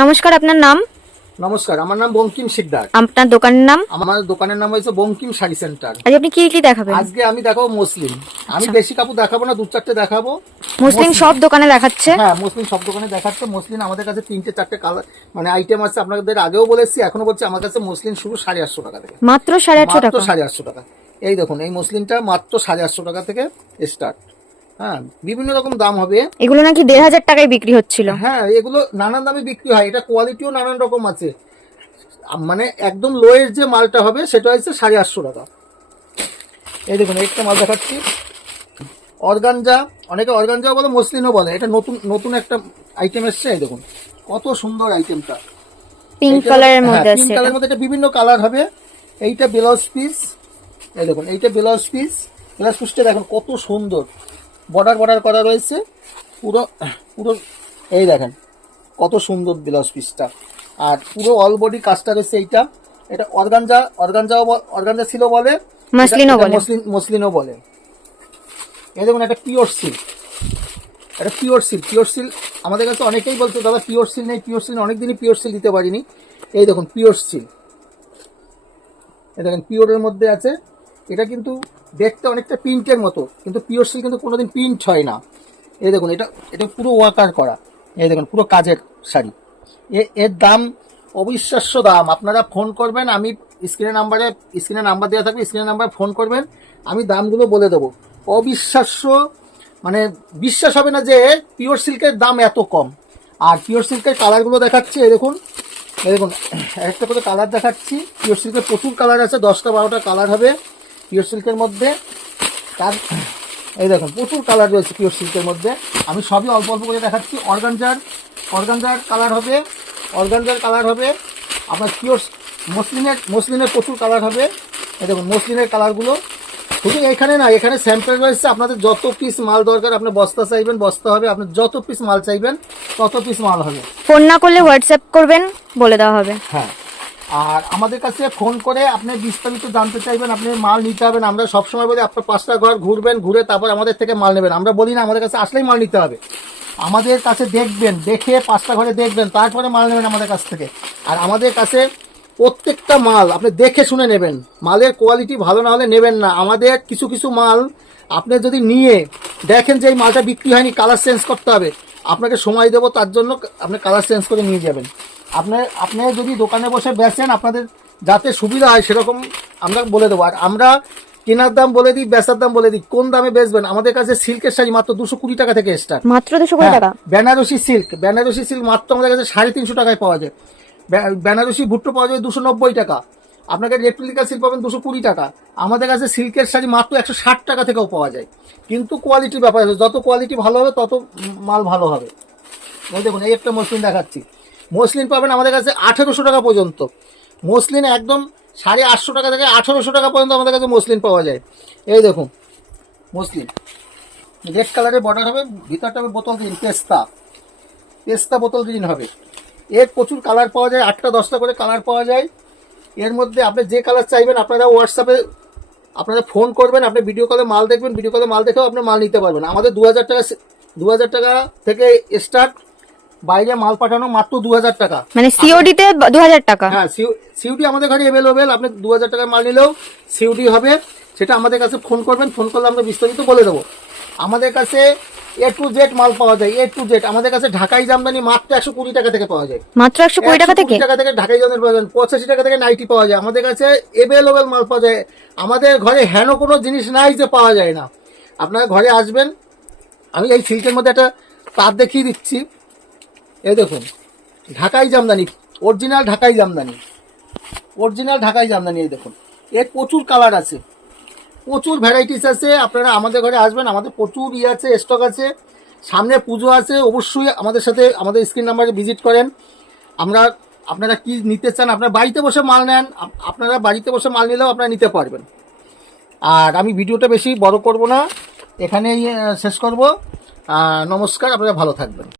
নমস্কার আপনার নাম? নমস্কার আমার নাম বঙ্কিম শিকদার। আপনার দোকানের নাম? আমার দোকানের নাম হয়েছে বঙ্কিম শাড়ি সেন্টার। আজ আপনি কি কি দেখাবেন? আজকে আমি দেখাবো মুসলিম। আমি বেশি কাপড় দেখাবো না দু চারটে দেখাবো। মুসলিম সব দোকানে দেখাচ্ছে? হ্যাঁ মুসলিম সব দোকানে দেখাচ্ছে। মুসলিম আমাদের কাছে তিনটে চারটে কালার মানে আইটেম আছে আপনাদের আগেও বলেছি এখনও বলছি আমার কাছে মুসলিম শুরু সাড়ে আটশো টাকা থেকে। মাত্র সাড়ে আটশো টাকা? সাড়ে আটশো টাকা। এই দেখুন এই মুসলিমটা মাত্র সাড়ে আটশো টাকা থেকে স্টার্ট হ্যাঁ বিভিন্ন রকম দাম হবে। এগুলো নাকি দেড় হাজার টাকায় বিক্রি হচ্ছিল। হ্যাঁ এগুলো নানান দামে বিক্রি হয়। এটা কোয়ালিটিও নানান রকম আছে। মানে একদম লোয়ের যে মালটা হবে সেটা হচ্ছে সাড়ে আটশো টাকা। এই দেখুন একটা মাল দেখাচ্ছি। অর্গানজা অনেকে অর্গানজাও বলে মসলিনও বলে। এটা নতুন নতুন একটা আইটেম এসছে এই দেখুন। কত সুন্দর আইটেমটা পিঙ্ক কালারের হ্যাঁ, মধ্যে পিঙ্ক কালারের মধ্যে এটা বিভিন্ন কালার হবে। এইটা ব্লাউজ পিস এই দেখুন এইটা ব্লাউজ পিস ব্লাউজ পিসটা দেখুন কত সুন্দর। বর্ডার বর্ডার করা রয়েছে। পুরো পুরো এই দেখেন কত সুন্দর ব্লাউজ পিসটা। আর পুরো অল বডি কাজটা রয়েছে এইটা। এটা অর্গানজা অর্গানজাও অর্গানজা ছিল বলে মসলিনও বলে। মসলিন মসলিনও বলে। এই দেখুন একটা পিওর সিল্ক এটা পিওর সিল্ক পিওর সিল্ক আমাদের কাছে অনেকেই বলছে দাদা পিওর সিল্ক নেই পিওর সিল্ক অনেকদিনই পিওর সিল্ক দিতে পারিনি। এই দেখুন পিওর সিল্ক এই দেখেন পিওরের মধ্যে আছে এটা কিন্তু দেখতে অনেকটা প্রিন্টের মতো, কিন্তু পিওর সিল্ক কিন্তু কোনোদিন প্রিন্ট হয় না। এই দেখুন, এটা এটা পুরো ওয়াকার করা। এই দেখুন, পুরো কাজের শাড়ি। এর দাম অবিশ্বাস্য দাম। আপনারা ফোন করবেন, আমি স্ক্রিনের নাম্বারে স্ক্রিনে নাম্বার দেওয়া থাকবে স্ক্রিনের নাম্বারে ফোন করবেন, আমি দামগুলো বলে দেবো। অবিশ্বাস্য মানে বিশ্বাস হবে না যে পিওর সিল্কের দাম এত কম। আর পিওর সিল্কের কালারগুলো দেখাচ্ছি, এই দেখুন এই দেখুন, একটা করে কালার দেখাচ্ছি। পিওর সিল্কের প্রচুর কালার আছে, দশটা বারোটা কালার হবে। পিওর সিল্কের মধ্যে তার এই দেখুন প্রচুর কালার রয়েছে পিওর সিল্কের মধ্যে। আমি সবই অল্প অল্প করে দেখাচ্ছি। অর্গানজার অর্গানজার কালার হবে অর্গানজার কালার হবে। আপনার পিওর মসলিনের মসলিনের প্রচুর কালার হবে। এই দেখুন মসলিনের কালারগুলো শুধু এখানে না এখানে স্যাম্পল রয়েছে। আপনাদের যত পিস মাল দরকার আপনি বস্তা চাইবেন বস্তা হবে। আপনি যত পিস মাল চাইবেন তত পিস মাল হবে। ফোন না করলে হোয়াটসঅ্যাপ করবেন বলে দেওয়া হবে। হ্যাঁ। আর আমাদের কাছে ফোন করে আপনি বিস্তারিত জানতে চাইবেন, আপনি মাল নিতে হবেন আমরা সবসময় বলি, আপনার পাঁচটা ঘর ঘুরবেন, ঘুরে তারপর আমাদের থেকে মাল নেবেন। আমরা বলি না, আমাদের কাছে আসলেই মাল নিতে হবে। আমাদের কাছে দেখবেন, দেখে পাঁচটা ঘরে দেখবেন, তারপরে মাল নেবেন আমাদের কাছ থেকে। আর আমাদের কাছে প্রত্যেকটা মাল, আপনি দেখে শুনে নেবেন। মালের কোয়ালিটি ভালো না হলে নেবেন না। আমাদের কিছু কিছু মাল আপনি যদি নিয়ে দেখেন যে এই মালটা বিক্রি হয়নি কালার চেঞ্জ করতে হবে, আপনাকে সময় দেবো, তার জন্য আপনি কালার চেঞ্জ করে নিয়ে যাবেন। আপনি আপনি যদি দোকানে বসে বেচেন আপনাদের যাতে সুবিধা হয় সেরকম আমরা বলে দেবো। আর আমরা কেনার দাম বলে দিই বেচার দাম বলে দিই। কোন দামে বেচবেন? আমাদের কাছে সিল্কের শাড়ি মাত্র দুশো কুড়ি টাকা থেকে স্টার্ট মাত্র দুশো কুড়ি টাকা? বেনারসি সিল্ক। বেনারসি সিল্ক মাত্র আমাদের কাছে সাড়ে তিনশো টাকায় পাওয়া যায়। বেনারসি ভুট্টো পাওয়া যায় দুশো নব্বই টাকা। আপনাকে রেপ্লিকা সিল্ক পাবেন দুশো কুড়ি টাকা। আমাদের কাছে সিল্কের শাড়ি মাত্র একশো ষাট টাকা থেকেও পাওয়া যায়। কিন্তু কোয়ালিটির ব্যাপার আছে। যত কোয়ালিটি ভালো হবে তত মাল ভালো হবে। দেখুন এই একটা মসলিন দেখাচ্ছি। মসলিন পাবেন আমাদের কাছে আঠেরোশো টাকা পর্যন্ত। মসলিন একদম সাড়ে আটশো টাকা থেকে আঠেরোশো টাকা পর্যন্ত আমাদের কাছে মসলিন পাওয়া যায়। এই দেখুন, মসলিন। রেড কালারের বর্ডার হবে, ভিতরটা হবে বোতল গ্রিন পেস্তা। পেস্তা বোতল গ্রিন হবে। এর প্রচুর কালার পাওয়া যায়, আটটা দশটা করে কালার পাওয়া যায়। এর মধ্যে আপনি যে কালার চাইবেন, আপনারা হোয়াটসঅ্যাপে আপনারা ফোন করবেন, আপনি ভিডিও কলে মাল দেখবেন ভিডিও কলে মাল দেখেও আপনি মাল নিতে পারবেন। আমাদের দু হাজার টাকা, দু হাজার টাকা থেকে স্টার্ট বাইরে মাল পাঠানো মাত্র দু হাজার টাকা। মানে সিওডি তে দু হাজার টাকা? হ্যাঁ সিউডি আমাদের ঘরে অ্যাভেলেবেল আপনি দু হাজার টাকার মাল নিলেও সিউডি হবে। সেটা আমাদের কাছে ফোন করবেন ফোন করলে আমরা বিস্তারিত বলে দেবো। আমাদের কাছে এ টু জেড মাল পাওয়া যায় এ টু জেড আমাদের কাছে ঢাকাই জামদানি মাত্র একশো কুড়ি টাকা থেকে পাওয়া যায়। মাত্র একশো কুড়ি টাকা 120 থেকে? টাকা থেকে ঢাকাই জামদানি পাওয়া যায় পঁচাশি টাকা থেকে নাইটি পাওয়া যায়। আমাদের কাছে অ্যাভেলেবেল মাল পাওয়া যায়। আমাদের ঘরে হেন কোনো জিনিস নাই যে পাওয়া যায় না। আপনারা ঘরে আসবেন আমি এই সিল্কের মধ্যে একটা তার দেখিয়ে দিচ্ছি। এই দেখুন, ঢাকাই জামদানি অরিজিনাল ঢাকাই জামদানি অরিজিনাল ঢাকাই জামদানি, এই দেখুন। এর প্রচুর কালার আছে, প্রচুর ভ্যারাইটিস আছে, আপনারা আমাদের ঘরে আসবেন, আমাদের প্রচুর ইয়ে আছে স্টক আছে, সামনে পুজো আছে, অবশ্যই আমাদের সাথে, আমাদের স্ক্রিন নাম্বারে ভিজিট করেন। আমরা, আপনারা কি নিতে চান, আপনারা বাড়িতে বসে মাল নেন আপনারা বাড়িতে বসে মাল নিলেও আপনারা নিতে পারবেন। আর আমি ভিডিওটা বেশি বড় করব না, এখানেই শেষ করব। নমস্কার, আপনারা ভালো থাকবেন।